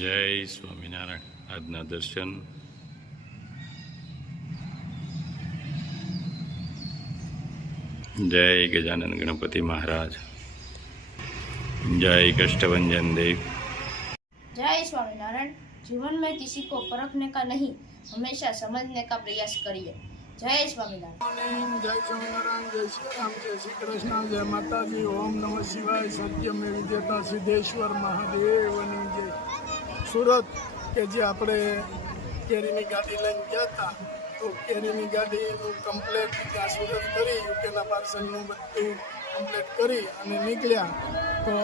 જય સ્વામિનારાયણ. આજના દર્શન જય ગજાનંદ ગણપતિ મહારાજ. जय कष्टभंजन देव. जय स्वामीनारायण. जीवन में किसी को परखने का नहीं, हमेशा समझने का प्रयास करिए. जय स्वामीनारायण. जय स्वामीनारायण. जय श्री राम. जय श्री कृष्ण. जय माता जी. ओम नमः शिवाय. सत्य में विजेता सिद्धेश्वर महादेवની જય. સુરત કે જે આપણે કેરીની ગાડી લઈને ગયા હતા, તો કેરીની ગાડીનું કમ્પ્લેટ ત્યાં સુરત કરી યુકેના પાર્સલનું બધું કમ્પ્લીટ કરી અને નીકળ્યા. તો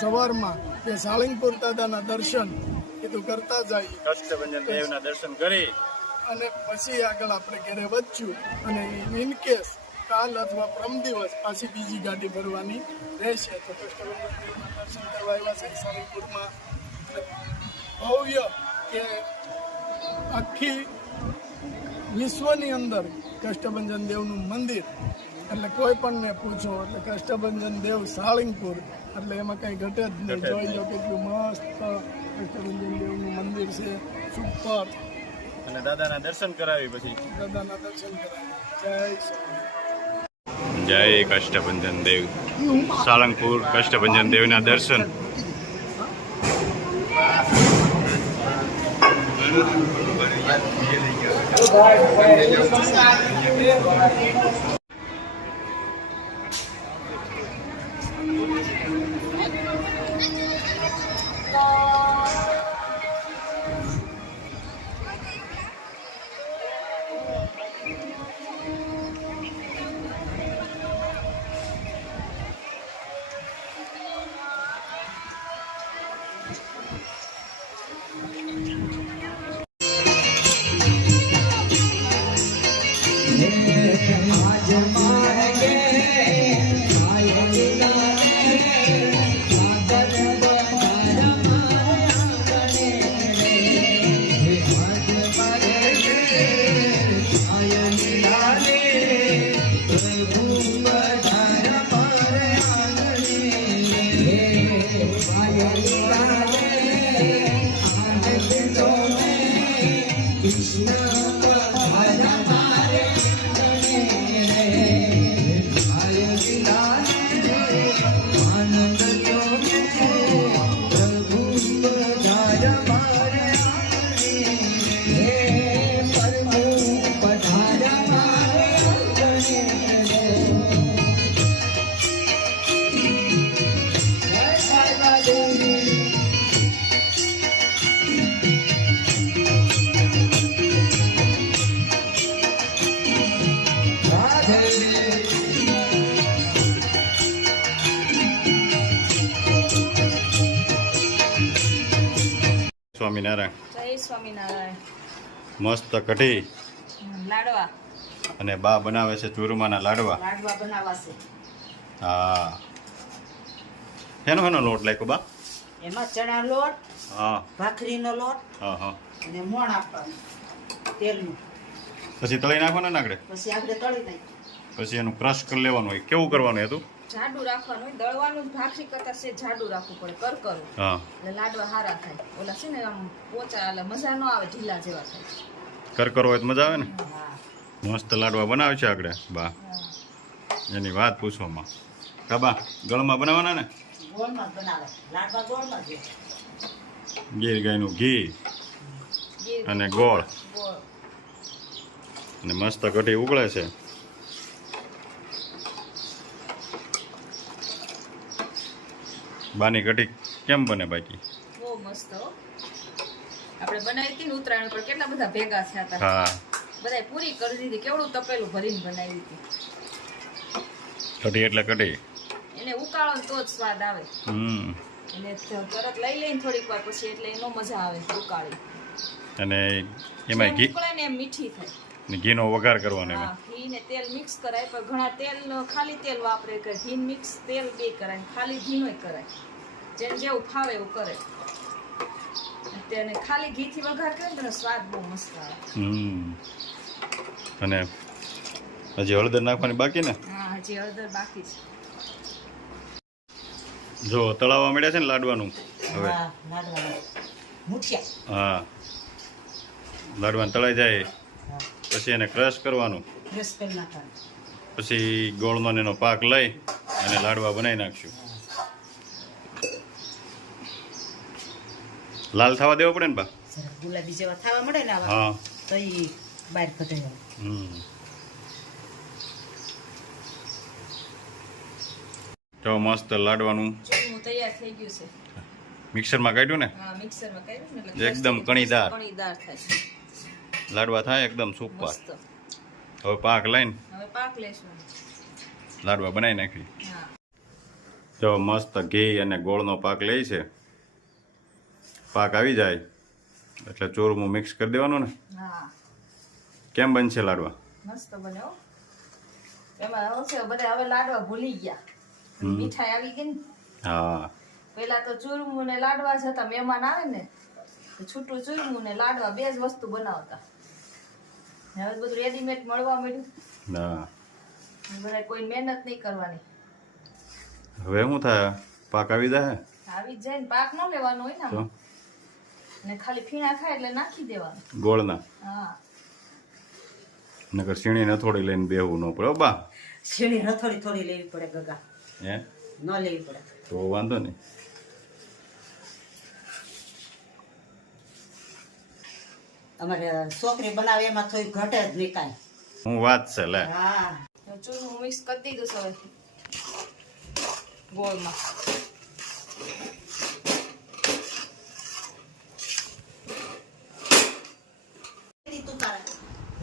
સવારમાં તે સાળંગપુર દાદાના દર્શન કીધું કરતા જઈએ, કષ્ટભંજન દેવના દર્શન કરી અને પછી આગળ આપણે ઘરે વધ્યું. અને ઇન કેસ કાલ અથવા પરમ દિવસ પાછી બીજી ગાડી ભરવાની રહેશે. તો કષ્ટભંજન દેવના દર્શન કરવા આવ્યા છે સાળંગપુરમાં. ભવ્ય કે આખી વિશ્વની અંદર કષ્ટભંજન દેવનું મંદિર, એટલે કોઈ પણને પૂછો એટલે કષ્ટભંજન દેવ સાળંગપુર એટલે એમાં કંઈ ઘટે જ નહીં. જોઈ લો કેટલું મસ્ત કષ્ટભંજન દેવનું મંદિર છે. સુપર. અને દાદાના દર્શન કરાવી પછી દાદાના દર્શન કરાવી. જય જય કષ્ટભંજન દેવ. સાળંગપુર કષ્ટભંજન દેવના દર્શન. સ્વામિનારાયણ. જય સ્વામિનારાયણ. મસ્ત કઢી લાડવા અને બા બનાવે છે ચૂરમાના લાડવા. લાડવા બનાવાશે. હા. એનો લોટ લાગ્યો બા? એમાં ચણા લોટ, હા, ભાખરીનો લોટ હા, હા. અને મોણ આપવાનું તેલનું. પછી તળી નાખવાના ને આગળ? પછી આપણે તળી નાખીએ. પછી એનું ક્રશ કરી લેવાનું હોય. કેવું કરવાનું હતું? જાડું રાખવાનું હોય, દળવાનું ભાખરી કરતા છે જાડું રાખવું પડે, કરકરું. હા. એટલે લાડવા સારા થાય. ઓલા છે ને આમ પોચા, એટલે મજા ન આવે, ઢીલા જેવા થાય. કરકરો હોય તો મજા આવે ને. હા. મસ્ત લાડવા બનાવે છે આગળ બા. એની વાત પૂછવામાં. હા બા, ગળમાં બનાવવાના ને? ગોળમાં જ બનાવે. લાડવા ગોળમાં જ. ગીર ગાયનું ઘી ગીર અને ગોળ ગોળ. અને મસ્ત કઢી ઉકળે છે. બાની કઢી કેમ બને બાકી? બહુ મસ્ત હો. આપણે બનાવી હતી ને ઉત્તરાયણ પર, કેટલા બધા ભેગા થયા હતા. હા. બધાય પૂરી કરી દીધી. કેવડું તપેલું ભરીને બનાવી હતી. કઢી એટલે કઢી. એને ઉકાળો ને તો જ સ્વાદ આવે. એને તરત લઈ લઈને થોડીક વાર પછી એટલે એનો મજા આવે ઉકાળી. અને એમાં ઘી ઉકળે ને એમ મીઠી થાય. ને ઘીનો વઘાર કરવાનો એમાં. હા, ઘી ને તેલ મિક્સ કરાય, પણ ઘણા તેલ ખાલી તેલ વાપરે, કે ઘી મિક્સ તેલ બે કરાય, ખાલી ઘીનોય કરાય. જેને જેવું ફાવે એવું કરે. તેને ખાલી ઘીથી વઘાર કરે ને તેનો સ્વાદ બહુ મસ્ત આવે. અને હજી હળદર નાખવાની બાકી ને? હા, હજી હળદર બાકી છે. જો તળાવવા મળ્યા છે ને લાડવાનું હવે. હા, લાડવા. મુઠિયા હા લાડવાને તળાઈ જાય હા પછી એને ક્રશ કરવાનું, રસ કરી નાખવાનું. પછી ગોળનો ને એનો પાક લઈ અને લાડવા બનાવી નાખશું. લાલ થવા દેવો પડે ને બા? જરા ગુલાબી જેવા થવા મળે ને આવા હા. તો એ બહાર કઢાય. હમ. તો મસ્ત લાડવાનું ચૂરમું તૈયાર થઈ ગયું છે. મિક્સરમાં કાઢ્યું ને હા મિક્સરમાં કાઢ્યું ને એટલે એકદમ કણીદાર કણીદાર થાય. લાડવા થાય એકદમ સુપર. મસ્ત. હવે પાક લઈને હવે પાક લેશું. લાડવા બનાવી નાખી. હા જો મસ્ત ઘી અને ગોળનો પાક લે છે. પાક આવી જાય એટલે ચોરમું મિક્સ કરી દેવાનું ને. હા કેમ બનશે લાડવા? મસ્ત બને હો. એમાં હશે બધા હવે લાડવા ભૂલી ગયા. હમ. મીઠાઈ આવી ગઈ ને. હા પેલા તો ચૂરમું ને લાડવા જ હતા. મહેમાન આવે ને તો છૂટું ચૂરમું ને લાડવા બે જ વસ્તુ બનાવતા. હવે બધું રેડીમેડ મળવા મળ્યું. હા બધા કોઈ મહેનત નહીં કરવાની. હવે શું થાય? પાક આવી જાય આવી જ જાય ને પાક ન લેવાનો હોય ને તો આમાં. ને ખાલી ફીણા ખાય એટલે નાખી દેવાનું. ગોળના હા નકર સીણી નથોડી લઈને બેહવું ન પડે હો બા. શીણી હથોડી થોડી લેવી પડે ગગા, હે ન લેવી પડે. તો વાંધો નહીં. અમારે છોકરી બનાવે એમાં થોડી ઘટે જ નહીં કાંઈ. હું વાત છે લે. હા ચૂરમું મિક્સ કરી દીધું છે હવે ગોળમાં. તું તારા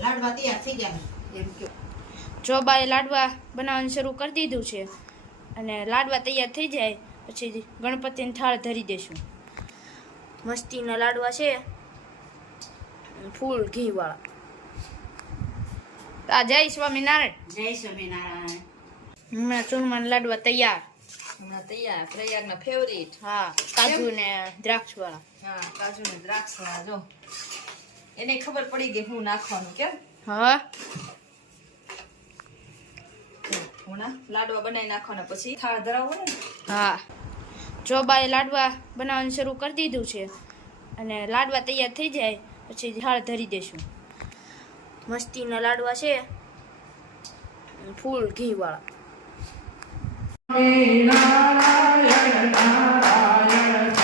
લાડવા તૈયાર થઈ ગયા એમ કયો. જો બાએ લાડવા બનાવવાનું શરૂ કરી દીધું છે અને લાડવા તૈયાર થઈ જાય પછી ગણપતિને થાળ ધરી દેશું. મસ્તીના લાડવા છે ફૂલ ઘીવાળા. આ જય સ્વામિનારાયણ. જય સ્વામિનારાયણ. હમણાં ચૂરમાના લાડવા તૈયાર. હમણાં તૈયાર પ્રયાગના ફેવરિટ. હા કાજુ ને દ્રાક્ષ વાળા. હા કાજુ ને દ્રાક્ષ વાળા જો. એને ખબર પડી ગઈ હું નાખવાનું કેમ. હા હોના લાડવા બનાવી નાખવાના પછી થાળ ધરાવવો ને. હા જો બાએ લાડવા બનાવવાનું શરૂ કરી દીધું છે અને લાડવા તૈયાર થઈ જાય પછી થાળ ધરી દેશું. મસ્તીના લાડવા છે ફૂલ ઘીવાળા. નારાયણ નારાયણ